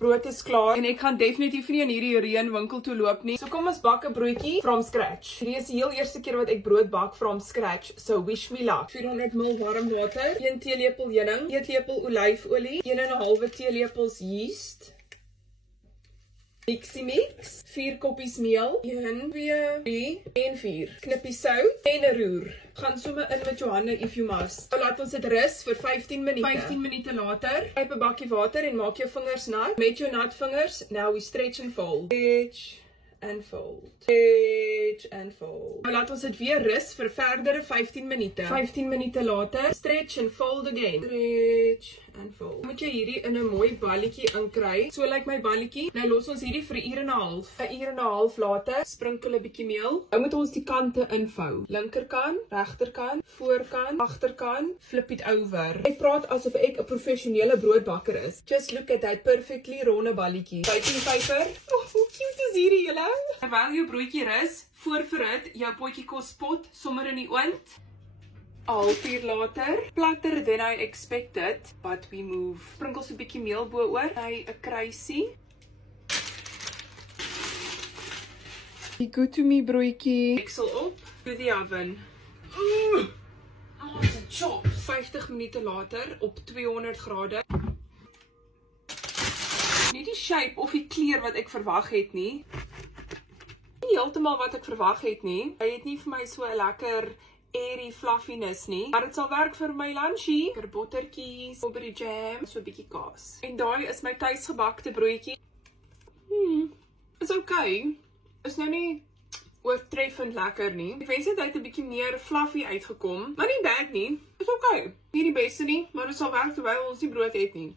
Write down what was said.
brood is klaar en ek gaan definitief nie in hierdie reënwinkel toe loop nie. So kom ons bak 'n broodjie from scratch. Hierdie is die heel eerste keer wat ek brood bak from scratch. So wish me luck. 400 ml warm water, 1 teelepel heuning, 1 teelepel olyfolie, 1,5 teelepels yeast. Mix, 4 koppies meel, 1, 2, 3 en 4. Knippie sout en roer. Gaan sommer in met jou hande if you must. Nou laat ons dit rus vir 15 minute. 15 minute later, kyk 'n bakkie water en maak jou vingers nat. Met jou nat vingers, now we stretch and fold. Stretch and fold. Stretch and fold. Nou laat ons dit weer rus vir verdere 15 minute. 15 minute later, stretch and fold again. Stretch and fold. Moet jy hierdie in 'n mooi balletjie inkry. So lyk my balletjie. Nou los ons hierdie vir 'n uur en 'n half. 'n uur en 'n half later, sprinkel 'n bietjie meel. Nou moet ons die kante invou. Linkerkant, regterkant, voorkant, agterkant, flip it over. Ek praat asof ek 'n professionele broodbakker is. Just look at that perfectly ronde balletjie. Baking paper. Oh, hoe cute is hierdie julle? Terwyl jou broodjie rus, voor vir dit, jou potjie kos pot sommer in die oond. 'n halfuur later, platter than I expected, but we move. Sprinkels 'n bietjie meel bo-oor, hy 'n kruisie. Die good to me broodjie. Deksel op, to the oven. Oh, it's a chop. 50 minute later op 200 grade. Nie die shape of die kleur wat ek verwag het nie. Nie heeltemal wat ek verwag het nie. Hy het nie vir my so 'n lekker airy fluffiness nie, maar dit sal werk vir my lunchie. Bottertjies, strawberry jam, so 'n bietjie kaas. En daai is my tuisgebakte broodjie. Is okay. Is nou nie oortreffend lekker nie. Ek wens dit het 'n bietjie meer fluffy uitgekom, maar nie bad nie. Is okay. Nie die beste nie, maar dit sal werk terwyl ons nie brood het nie.